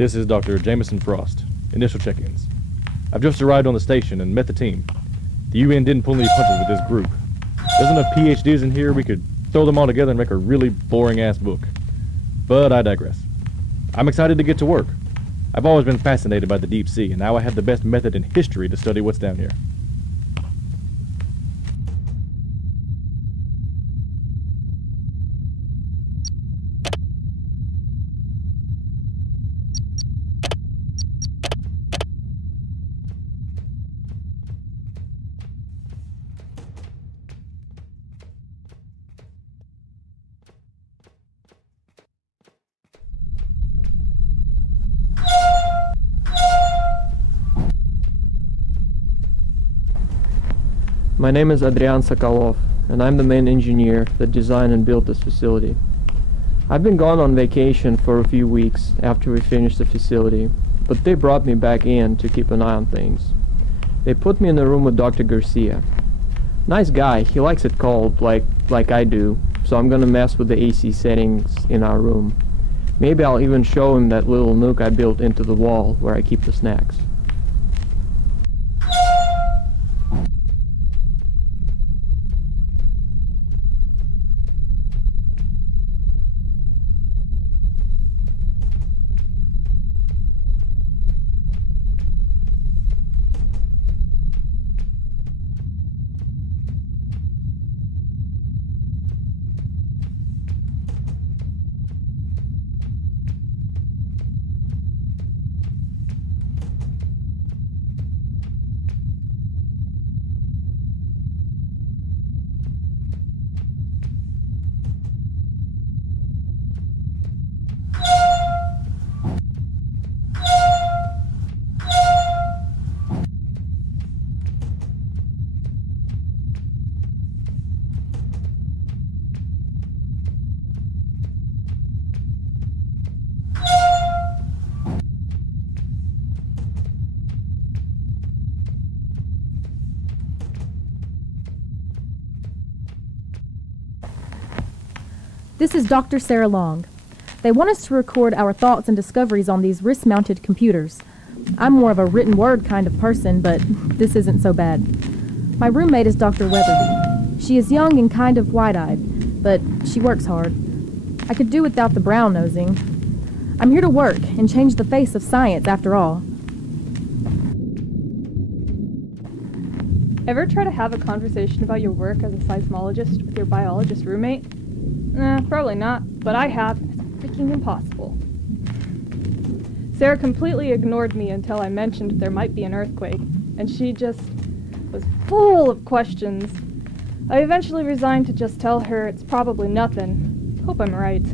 This is Dr. Jameson Frost. Initial check-ins. I've just arrived on the station and met the team. The UN didn't pull any punches with this group. There's enough PhDs in here we could throw them all together and make a really boring-ass book. But I digress. I'm excited to get to work. I've always been fascinated by the deep sea, and now I have the best method in history to study what's down here. My name is Adrian Sokolov, and I'm the main engineer that designed and built this facility. I've been gone on vacation for a few weeks after we finished the facility, but they brought me back in to keep an eye on things. They put me in a room with Dr. Garcia. Nice guy, he likes it cold like I do, so I'm gonna mess with the AC settings in our room. Maybe I'll even show him that little nook I built into the wall where I keep the snacks. This is Dr. Sarah Long. They want us to record our thoughts and discoveries on these wrist-mounted computers. I'm more of a written word kind of person, but this isn't so bad. My roommate is Dr. Weatherby. She is young and kind of wide-eyed, but she works hard. I could do without the brown-nosing. I'm here to work and change the face of science, after all. Ever try to have a conversation about your work as a seismologist with your biologist roommate? Probably not, but I have, and it's freaking impossible. Sarah completely ignored me until I mentioned there might be an earthquake, and she just was full of questions. I eventually resigned to just tell her it's probably nothing. Hope I'm right.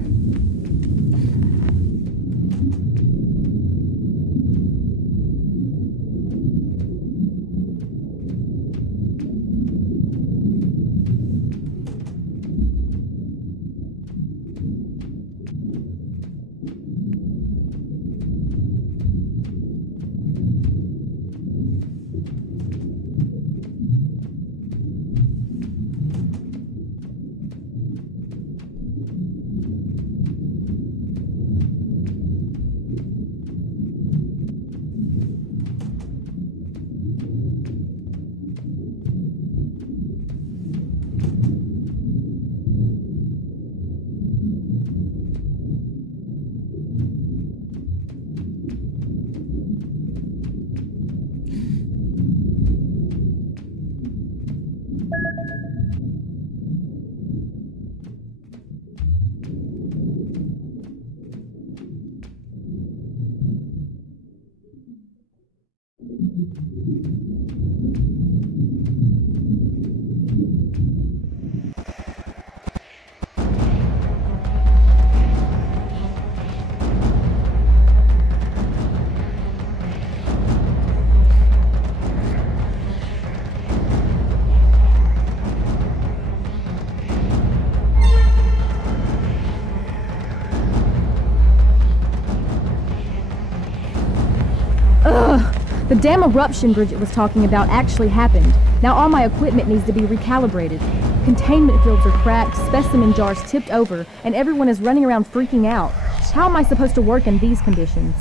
The damn eruption Bridget was talking about actually happened. Now all my equipment needs to be recalibrated. Containment fields are cracked, specimen jars tipped over, and everyone is running around freaking out. How am I supposed to work in these conditions?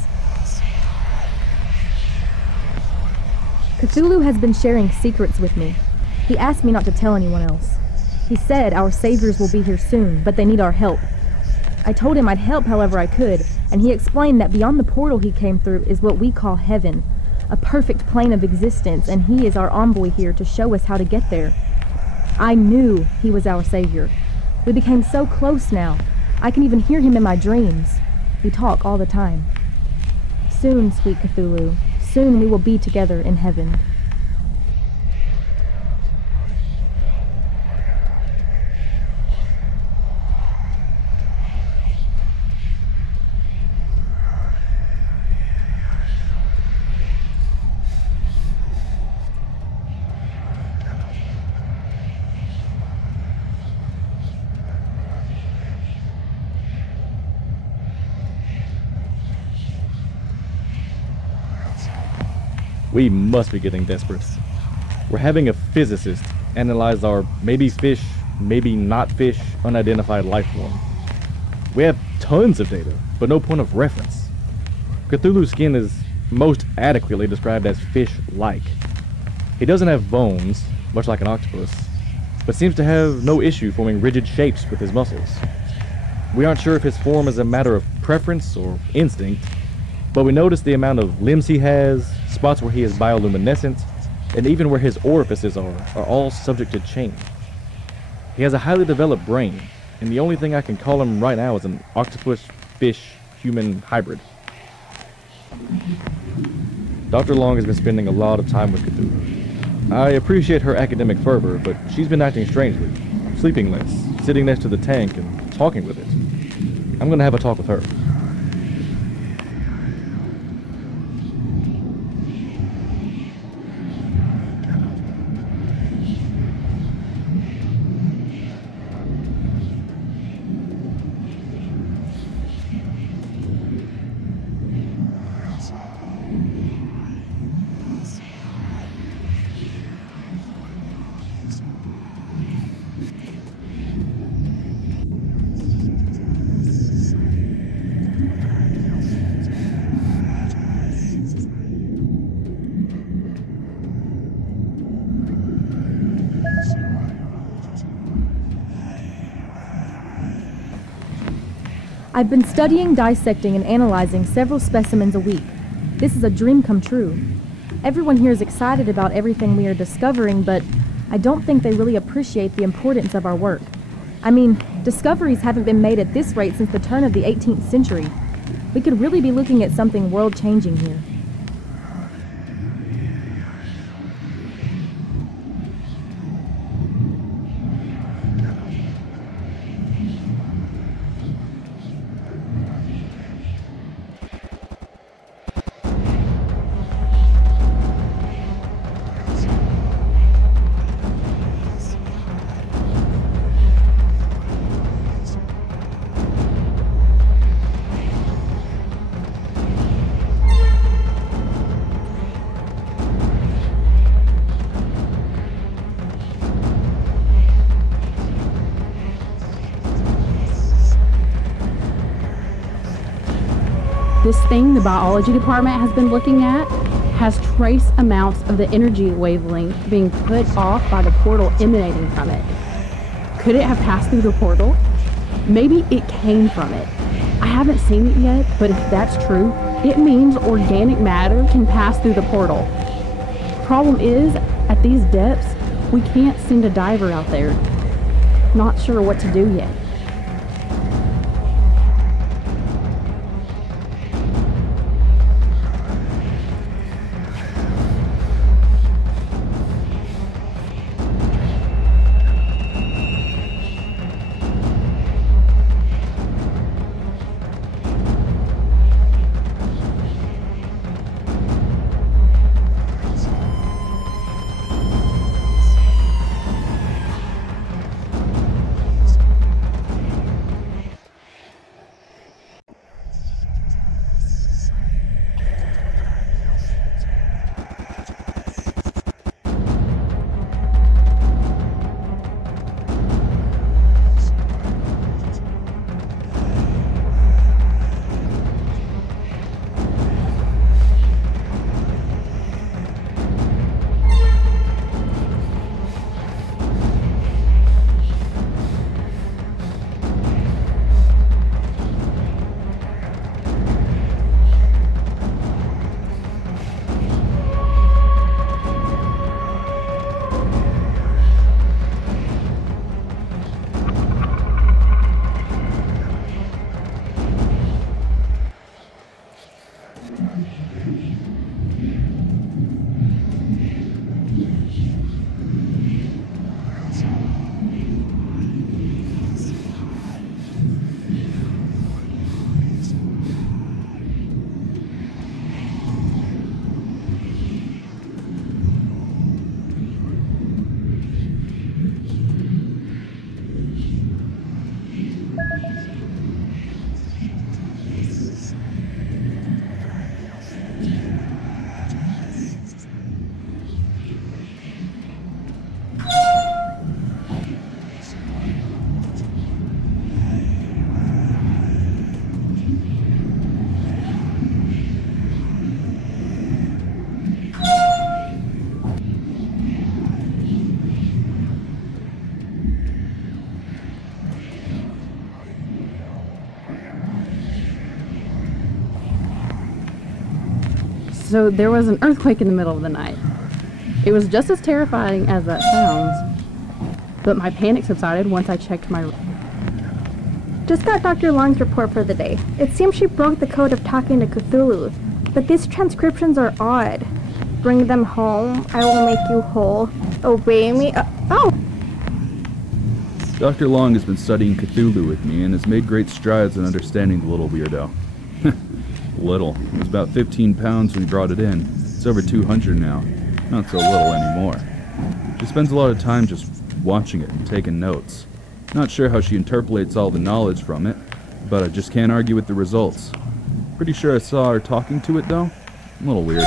Cthulhu has been sharing secrets with me. He asked me not to tell anyone else. He said our saviors will be here soon, but they need our help. I told him I'd help however I could, and he explained that beyond the portal he came through is what we call heaven. A perfect plane of existence, and he is our envoy here to show us how to get there. I knew he was our savior. We became so close now. I can even hear him in my dreams. We talk all the time. Soon, sweet Cthulhu, soon we will be together in heaven. We must be getting desperate. We're having a physicist analyze our maybe fish, maybe not fish, unidentified life form. We have tons of data, but no point of reference. Cthulhu's skin is most adequately described as fish-like. He doesn't have bones, much like an octopus, but seems to have no issue forming rigid shapes with his muscles. We aren't sure if his form is a matter of preference or instinct, but we notice the amount of limbs he has, spots where he is bioluminescent, and even where his orifices are all subject to change. He has a highly developed brain, and the only thing I can call him right now is an octopus-fish-human hybrid. Dr. Long has been spending a lot of time with Cthulhu. I appreciate her academic fervor, but she's been acting strangely, sleeping less, sitting next to the tank, and talking with it. I'm gonna have a talk with her. I've been studying, dissecting, and analyzing several specimens a week. This is a dream come true. Everyone here is excited about everything we are discovering, but I don't think they really appreciate the importance of our work. I mean, discoveries haven't been made at this rate since the turn of the 18th century. We could really be looking at something world-changing here. This thing the biology department has been looking at has trace amounts of the energy wavelength being put off by the portal emanating from it. Could it have passed through the portal? Maybe it came from it. I haven't seen it yet, but if that's true, it means organic matter can pass through the portal. Problem is, at these depths, we can't send a diver out there. Not sure what to do yet. So there was an earthquake in the middle of the night. It was just as terrifying as that sounds, but my panic subsided once I checked my... Just got Dr. Long's report for the day. It seems she broke the code of talking to Cthulhu, but these transcriptions are odd. Bring them home, I will make you whole. Obey me. Oh! Dr. Long has been studying Cthulhu with me and has made great strides in understanding the little weirdo. Little. It was about 15 pounds when we brought it in. It's over 200 now. Not so little anymore. She spends a lot of time just watching it and taking notes. Not sure how she interpolates all the knowledge from it, but I just can't argue with the results. Pretty sure I saw her talking to it though. A little weird.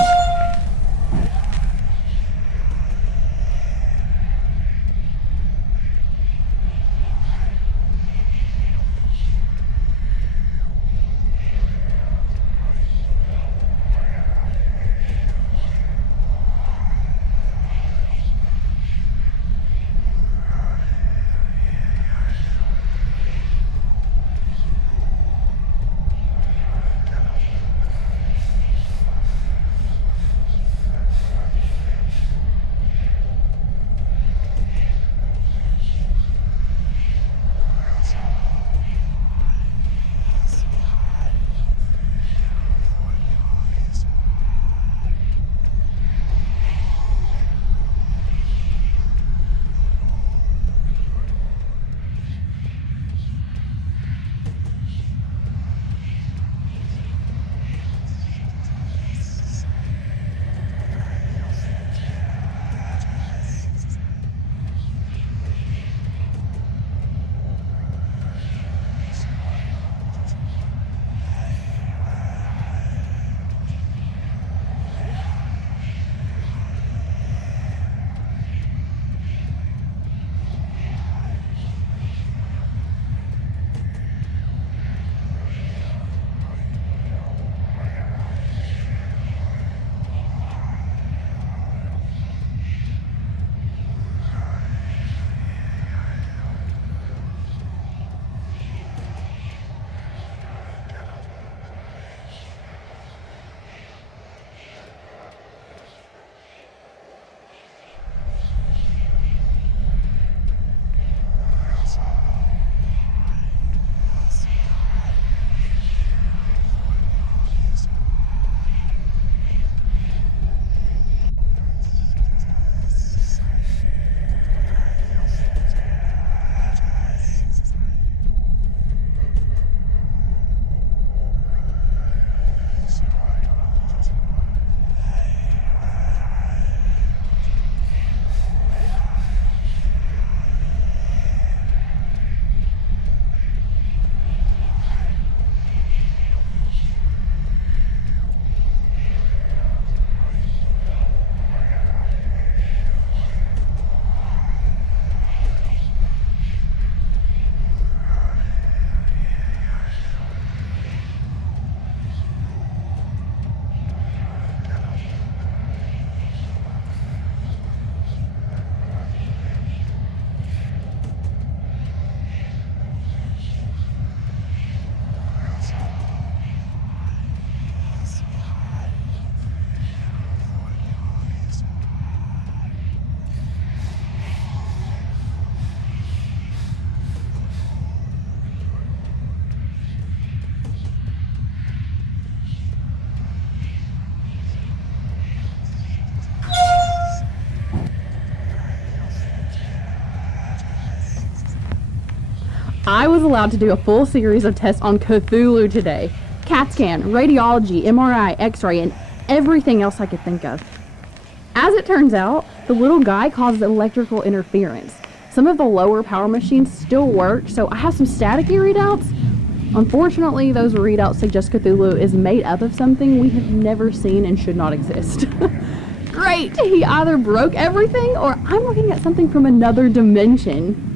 I was allowed to do a full series of tests on Cthulhu today. CAT scan, radiology, MRI, x-ray, and everything else I could think of. As it turns out, the little guy caused electrical interference. Some of the lower power machines still work, so I have some staticky readouts. Unfortunately, those readouts suggest Cthulhu is made up of something we have never seen and should not exist. Great! He either broke everything or I'm looking at something from another dimension.